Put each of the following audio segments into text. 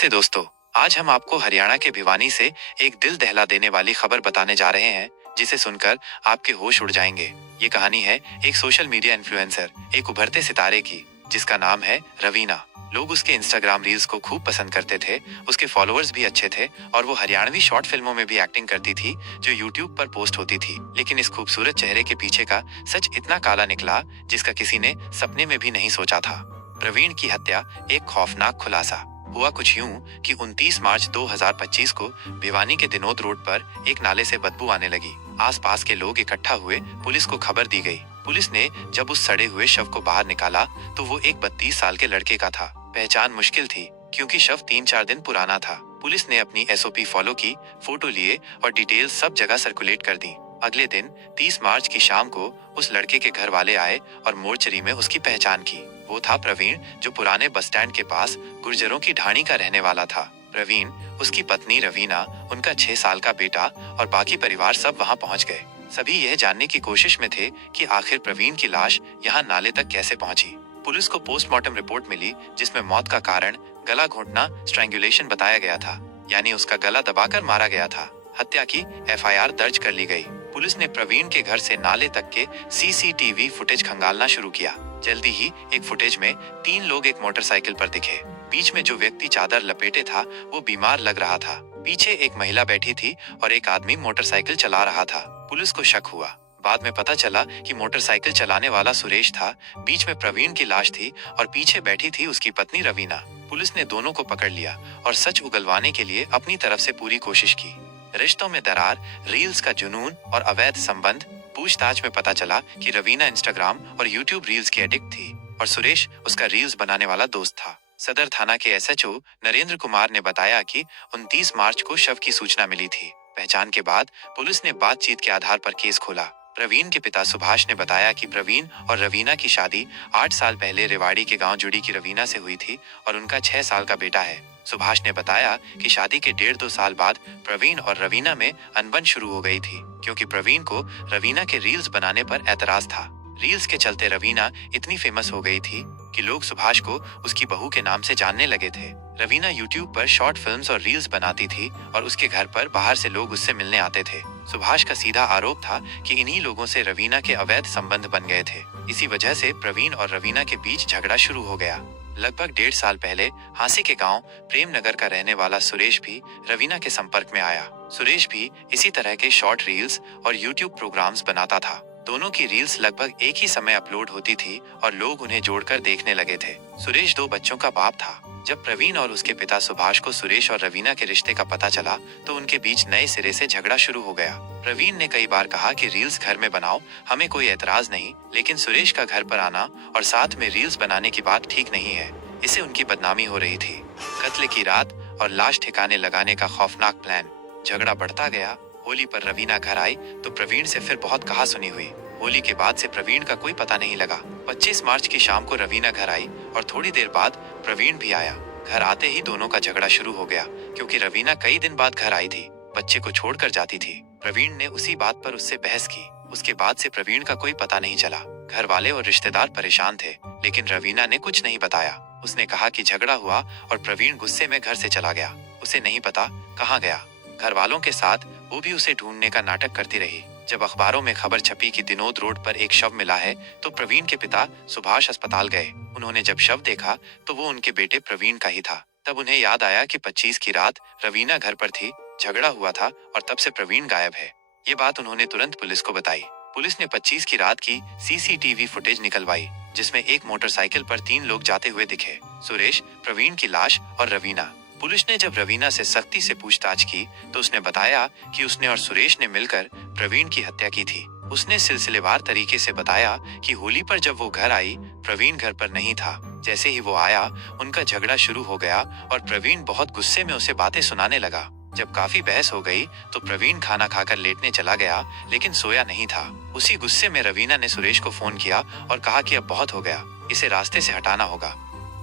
नमस्ते दोस्तों। आज हम आपको हरियाणा के भिवानी से एक दिल दहला देने वाली खबर बताने जा रहे हैं, जिसे सुनकर आपके होश उड़ जाएंगे। ये कहानी है एक सोशल मीडिया इन्फ्लुएंसर, एक उभरते सितारे की, जिसका नाम है रवीना। लोग उसके इंस्टाग्राम रील्स को खूब पसंद करते थे, उसके फॉलोअर्स भी अच्छे थे और वो हरियाणवी शॉर्ट फिल्मों में भी एक्टिंग करती थी जो यूट्यूब पर पोस्ट होती थी। लेकिन इस खूबसूरत चेहरे के पीछे का सच इतना काला निकला, जिसका किसी ने सपने में भी नहीं सोचा था। प्रवीण की हत्या एक खौफनाक खुलासा। हुआ कुछ यूं कि 29 मार्च 2025 को भिवानी के दिनोद रोड पर एक नाले से बदबू आने लगी। आसपास के लोग इकट्ठा हुए, पुलिस को खबर दी गई। पुलिस ने जब उस सड़े हुए शव को बाहर निकाला तो वो एक 32 साल के लड़के का था। पहचान मुश्किल थी क्योंकि शव 3-4 दिन पुराना था। पुलिस ने अपनी SOP फॉलो की, फोटो लिए और डिटेल्स सब जगह सर्कुलेट कर दी। अगले दिन 30 मार्च की शाम को उस लड़के के घर वाले आए और मोर्चरी में उसकी पहचान की। वो था प्रवीण, जो पुराने बस स्टैंड के पास गुर्जरों की ढाणी का रहने वाला था। प्रवीण, उसकी पत्नी रवीना, उनका 6 साल का बेटा और बाकी परिवार सब वहां पहुंच गए। सभी यह जानने की कोशिश में थे कि आखिर प्रवीण की लाश यहाँ नाले तक कैसे पहुंची। पुलिस को पोस्टमार्टम रिपोर्ट मिली, जिसमें मौत का कारण गला घोंटना स्ट्रैंगुलेशन बताया गया था, यानी उसका गला दबाकर मारा गया था। हत्या की FIR दर्ज कर ली गई। पुलिस ने प्रवीण के घर से नाले तक के CCTV फुटेज खंगालना शुरू किया। जल्दी ही एक फुटेज में 3 लोग एक मोटरसाइकिल पर दिखे। बीच में जो व्यक्ति चादर लपेटे था वो बीमार लग रहा था। पीछे एक महिला बैठी थी और एक आदमी मोटरसाइकिल चला रहा था। पुलिस को शक हुआ। बाद में पता चला कि मोटरसाइकिल चलाने वाला सुरेश था, बीच में प्रवीण की लाश थी और पीछे बैठी थी उसकी पत्नी रवीना। पुलिस ने दोनों को पकड़ लिया और सच उगलवाने के लिए अपनी तरफ से पूरी कोशिश की। रिश्तों में दरार, रील्स का जुनून और अवैध संबंध। पूछताछ में पता चला कि रवीना इंस्टाग्राम और यूट्यूब रील्स की एडिक्ट थी और सुरेश उसका रील्स बनाने वाला दोस्त था। सदर थाना के SHO नरेंद्र कुमार ने बताया कि 29 मार्च को शव की सूचना मिली थी। पहचान के बाद पुलिस ने बातचीत के आधार पर केस खोला। प्रवीण के पिता सुभाष ने बताया कि प्रवीण और रवीना की शादी 8 साल पहले रेवाड़ी के गांव जुड़ी की रवीना से हुई थी और उनका 6 साल का बेटा है। सुभाष ने बताया कि शादी के 1.5-2 साल बाद प्रवीण और रवीना में अनबन शुरू हो गई थी, क्योंकि प्रवीण को रवीना के रील्स बनाने पर एतराज था। रील्स के चलते रवीना इतनी फेमस हो गई थी कि लोग सुभाष को उसकी बहू के नाम से जानने लगे थे। रवीना यूट्यूब पर शॉर्ट फिल्म्स और रील्स बनाती थी और उसके घर पर बाहर से लोग उससे मिलने आते थे। सुभाष का सीधा आरोप था कि इन्हीं लोगों से रवीना के अवैध संबंध बन गए थे। इसी वजह से प्रवीण और रवीना के बीच झगड़ा शुरू हो गया। लगभग 1.5 साल पहले हांसी के गांव प्रेम नगर का रहने वाला सुरेश भी रवीना के संपर्क में आया। सुरेश भी इसी तरह के शॉर्ट रील्स और यूट्यूब प्रोग्राम्स बनाता था। दोनों की रील्स लगभग एक ही समय अपलोड होती थी और लोग उन्हें जोड़कर देखने लगे थे। सुरेश 2 बच्चों का बाप था। जब प्रवीण और उसके पिता सुभाष को सुरेश और रवीना के रिश्ते का पता चला तो उनके बीच नए सिरे से झगड़ा शुरू हो गया। प्रवीण ने कई बार कहा कि रील्स घर में बनाओ, हमें कोई एतराज नहीं, लेकिन सुरेश का घर पर आना और साथ में रील्स बनाने की बात ठीक नहीं है। इससे उनकी बदनामी हो रही थी। कत्ल की रात और लाश ठिकाने लगाने का खौफनाक प्लान। झगड़ा बढ़ता गया। होली पर रवीना घर आई तो प्रवीण से फिर बहुत कहासुनी हुई। होली के बाद से प्रवीण का कोई पता नहीं लगा। 25 मार्च की शाम को रवीना घर आई और थोड़ी देर बाद प्रवीण भी आया। घर आते ही दोनों का झगड़ा शुरू हो गया, क्योंकि रवीना कई दिन बाद घर आई थी, बच्चे को छोड़कर जाती थी। प्रवीण ने उसी बात पर उससे बहस की। उसके बाद से प्रवीण का कोई पता नहीं चला। घर वाले और रिश्तेदार परेशान थे, लेकिन रवीना ने कुछ नहीं बताया। उसने कहा कि झगड़ा हुआ और प्रवीण गुस्से में घर से चला गया। उसे नहीं पता कहाँ गया। घर वालों के साथ वो भी उसे ढूंढने का नाटक करती रही। जब अखबारों में खबर छपी कि दिनोद रोड पर एक शव मिला है तो प्रवीण के पिता सुभाष अस्पताल गए। उन्होंने जब शव देखा तो वो उनके बेटे प्रवीण का ही था। तब उन्हें याद आया कि 25 की रात रवीना घर पर थी, झगड़ा हुआ था और तब से प्रवीण गायब है। ये बात उन्होंने तुरंत पुलिस को बताई। पुलिस ने 25 की रात की CCTV फुटेज निकलवाई, जिसमें एक मोटरसाइकिल पर 3 लोग जाते हुए दिखे, सुरेश, प्रवीण की लाश और रवीना। पुलिस ने जब रवीना से सख्ती से पूछताछ की तो उसने बताया कि उसने और सुरेश ने मिलकर प्रवीण की हत्या की थी। उसने सिलसिलेवार तरीके से बताया कि होली पर जब वो घर आई, प्रवीण घर पर नहीं था। जैसे ही वो आया, उनका झगड़ा शुरू हो गया और प्रवीण बहुत गुस्से में उसे बातें सुनाने लगा। जब काफी बहस हो गई तो प्रवीण खाना खाकर लेटने चला गया, लेकिन सोया नहीं था। उसी गुस्से में रवीना ने सुरेश को फोन किया और कहा कि अब बहुत हो गया, इसे रास्ते से हटाना होगा।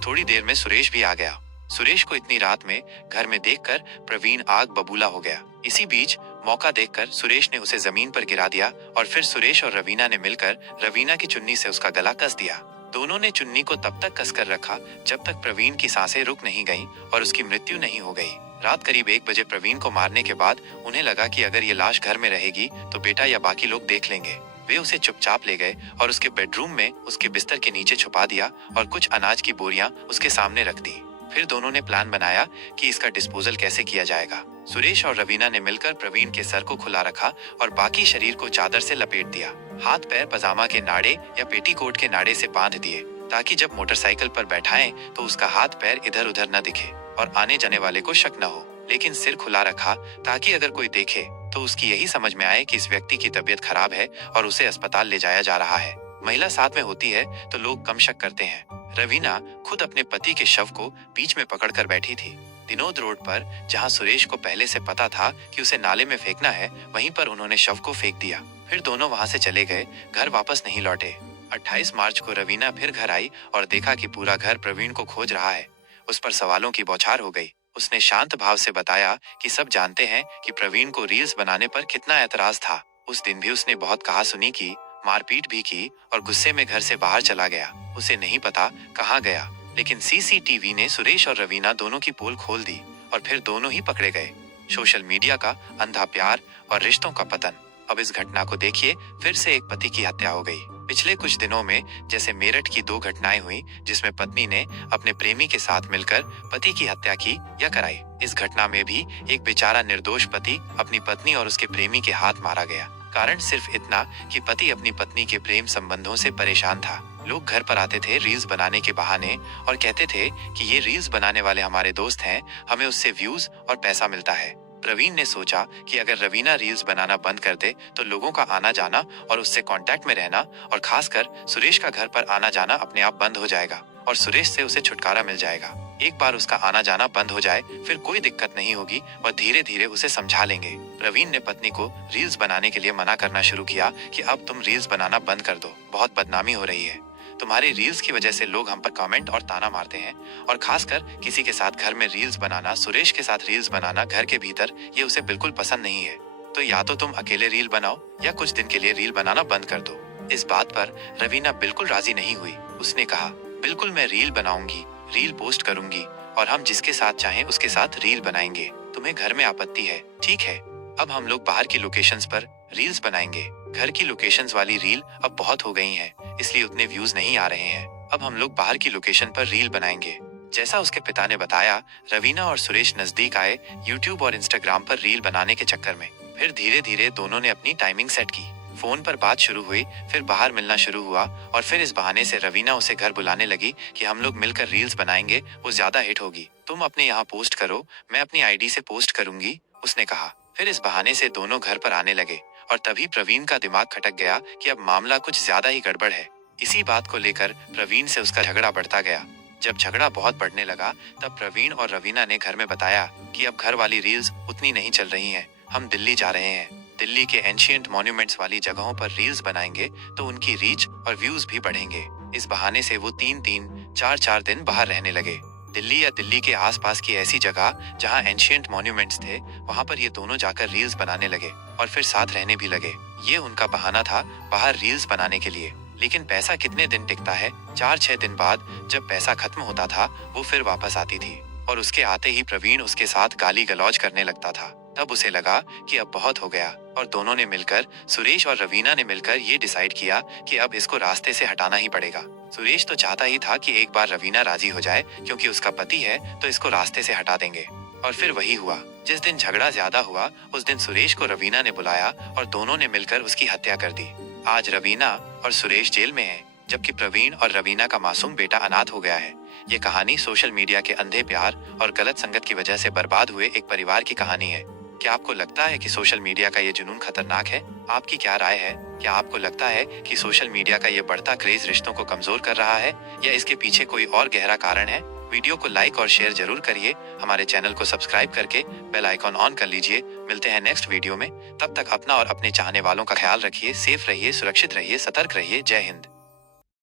थोड़ी देर में सुरेश भी आ गया। सुरेश को इतनी रात में घर में देखकर प्रवीण आग बबूला हो गया। इसी बीच मौका देखकर सुरेश ने उसे जमीन पर गिरा दिया और फिर सुरेश और रवीना ने मिलकर रवीना की चुन्नी से उसका गला कस दिया। दोनों ने चुन्नी को तब तक कसकर रखा जब तक प्रवीण की सांसें रुक नहीं गईं और उसकी मृत्यु नहीं हो गई। रात करीब 1 बजे प्रवीण को मारने के बाद उन्हें लगा कि अगर ये लाश घर में रहेगी तो बेटा या बाकी लोग देख लेंगे। वे उसे चुपचाप ले गए और उसके बेडरूम में उसके बिस्तर के नीचे छुपा दिया और कुछ अनाज की बोरियां उसके सामने रख दी। फिर दोनों ने प्लान बनाया कि इसका डिस्पोजल कैसे किया जाएगा। सुरेश और रवीना ने मिलकर प्रवीण के सर को खुला रखा और बाकी शरीर को चादर से लपेट दिया। हाथ पैर पजामा के नाड़े या पेटीकोट के नाड़े से बांध दिए ताकि जब मोटरसाइकिल पर बैठाएं तो उसका हाथ पैर इधर उधर न दिखे और आने जाने वाले को शक न हो। लेकिन सिर खुला रखा ताकि अगर कोई देखे तो उसकी यही समझ में आए कि इस व्यक्ति की तबीयत खराब है और उसे अस्पताल ले जाया जा रहा है। महिला साथ में होती है तो लोग कम शक करते हैं। रवीना खुद अपने पति के शव को बीच में पकड़कर बैठी थी। विनोद रोड पर जहां सुरेश को पहले से पता था कि उसे नाले में फेंकना है, वहीं पर उन्होंने शव को फेंक दिया। फिर दोनों वहां से चले गए, घर वापस नहीं लौटे। 28 मार्च को रवीना फिर घर आई और देखा कि पूरा घर प्रवीण को खोज रहा है। उस पर सवालों की बौछार हो गई। उसने शांत भाव से बताया कि सब जानते हैं कि प्रवीण को रील्स बनाने पर कितना एतराज था। उस दिन भी उसने बहुत कहा सुनी की, मारपीट भी की और गुस्से में घर से बाहर चला गया। उसे नहीं पता कहाँ गया, लेकिन सीसीटीवी ने सुरेश और रवीना दोनों की पोल खोल दी और फिर दोनों ही पकड़े गए। सोशल मीडिया का अंधा प्यार और रिश्तों का पतन। अब इस घटना को देखिए, फिर से एक पति की हत्या हो गई। पिछले कुछ दिनों में जैसे मेरठ की 2 घटनाएं हुई जिसमें पत्नी ने अपने प्रेमी के साथ मिलकर पति की हत्या की या कराई। इस घटना में भी एक बेचारा निर्दोष पति अपनी पत्नी और उसके प्रेमी के हाथ मारा गया। कारण सिर्फ इतना कि पति अपनी पत्नी के प्रेम संबंधों से परेशान था। लोग घर पर आते थे रील्स बनाने के बहाने और कहते थे कि ये रील्स बनाने वाले हमारे दोस्त हैं, हमें उससे व्यूज और पैसा मिलता है। प्रवीण ने सोचा कि अगर रवीना रील्स बनाना बंद कर दे तो लोगों का आना जाना और उससे कांटेक्ट में रहना और खासकर सुरेश का घर पर आना जाना अपने आप बंद हो जाएगा और सुरेश से उसे छुटकारा मिल जाएगा। एक बार उसका आना जाना बंद हो जाए फिर कोई दिक्कत नहीं होगी और धीरे धीरे उसे समझा लेंगे। प्रवीण ने पत्नी को रील्स बनाने के लिए मना करना शुरू किया कि अब तुम रील्स बनाना बंद कर दो, बहुत बदनामी हो रही है। तुम्हारी रील्स की वजह से लोग हम पर कमेंट और ताना मारते हैं और खासकर किसी के साथ घर में रील्स बनाना, सुरेश के साथ रील्स बनाना घर के भीतर, ये उसे बिल्कुल पसंद नहीं है। तो या तो तुम अकेले रील बनाओ या कुछ दिन के लिए रील बनाना बंद कर दो। इस बात पर रवीना बिल्कुल राजी नहीं हुई। उसने कहा, बिल्कुल मैं रील बनाऊंगी, रील पोस्ट करूंगी और हम जिसके साथ चाहें उसके साथ रील बनाएंगे। तुम्हें घर में आपत्ति है, ठीक है। अब हम लोग बाहर की लोकेशंस पर रील्स बनाएंगे। घर की लोकेशंस वाली रील अब बहुत हो गई हैं, इसलिए उतने व्यूज नहीं आ रहे हैं। अब हम लोग बाहर की लोकेशन पर रील बनाएंगे। जैसा उसके पिता ने बताया, रवीना और सुरेश नजदीक आए यूट्यूब और इंस्टाग्राम पर रील बनाने के चक्कर में। फिर धीरे धीरे दोनों ने अपनी टाइमिंग सेट की। फोन पर बात शुरू हुई, फिर बाहर मिलना शुरू हुआ और फिर इस बहाने से रवीना उसे घर बुलाने लगी कि हम लोग मिलकर रील्स बनाएंगे, वो ज्यादा हिट होगी। तुम अपने यहाँ पोस्ट करो, मैं अपनी आईडी से पोस्ट करूंगी, उसने कहा। फिर इस बहाने से दोनों घर पर आने लगे और तभी प्रवीण का दिमाग खटक गया कि अब मामला कुछ ज्यादा ही गड़बड़ है। इसी बात को लेकर प्रवीण से उसका झगड़ा बढ़ता गया। जब झगड़ा बहुत बढ़ने लगा तब प्रवीण और रवीना ने घर में बताया कि अब घर वाली रील्स उतनी नहीं चल रही हैं, हम दिल्ली जा रहे हैं। दिल्ली के एंशिएंट मॉन्यूमेंट्स वाली जगहों पर रील्स बनाएंगे तो उनकी रीच और व्यूज भी बढ़ेंगे। इस बहाने से वो 3-3, 4-4 दिन बाहर रहने लगे। दिल्ली या दिल्ली के आसपास की ऐसी जगह जहां एंशिएंट मॉन्यूमेंट्स थे, वहां पर ये दोनों जाकर रील्स बनाने लगे और फिर साथ रहने भी लगे। ये उनका बहाना था बाहर रील्स बनाने के लिए। लेकिन पैसा कितने दिन टिकता है? 4-6 दिन बाद जब पैसा खत्म होता था वो फिर वापस आती थी और उसके आते ही प्रवीण उसके साथ गाली गलौज करने लगता था। तब उसे लगा कि अब बहुत हो गया और दोनों ने मिलकर, सुरेश और रवीना ने मिलकर ये डिसाइड किया कि अब इसको रास्ते से हटाना ही पड़ेगा। सुरेश तो चाहता ही था कि एक बार रवीना राजी हो जाए क्योंकि उसका पति है तो इसको रास्ते से हटा देंगे। और फिर वही हुआ। जिस दिन झगड़ा ज्यादा हुआ उस दिन सुरेश को रवीना ने बुलाया और दोनों ने मिलकर उसकी हत्या कर दी। आज रवीना और सुरेश जेल में हैं, जबकि प्रवीण और रवीना का मासूम बेटा अनाथ हो गया है। ये कहानी सोशल मीडिया के अंधे प्यार और गलत संगत की वजह से बर्बाद हुए एक परिवार की कहानी है। क्या आपको लगता है कि सोशल मीडिया का ये जुनून खतरनाक है? आपकी क्या राय है? क्या आपको लगता है कि सोशल मीडिया का ये बढ़ता क्रेज रिश्तों को कमजोर कर रहा है या इसके पीछे कोई और गहरा कारण है? वीडियो को लाइक और शेयर जरूर करिए। हमारे चैनल को सब्सक्राइब करके बेल आइकॉन ऑन कर लीजिए। मिलते हैं नेक्स्ट वीडियो में। तब तक अपना और अपने चाहने वालों का ख्याल रखिए। सेफ रहिए, सुरक्षित रहिए, सतर्क रहिए। जय हिंद।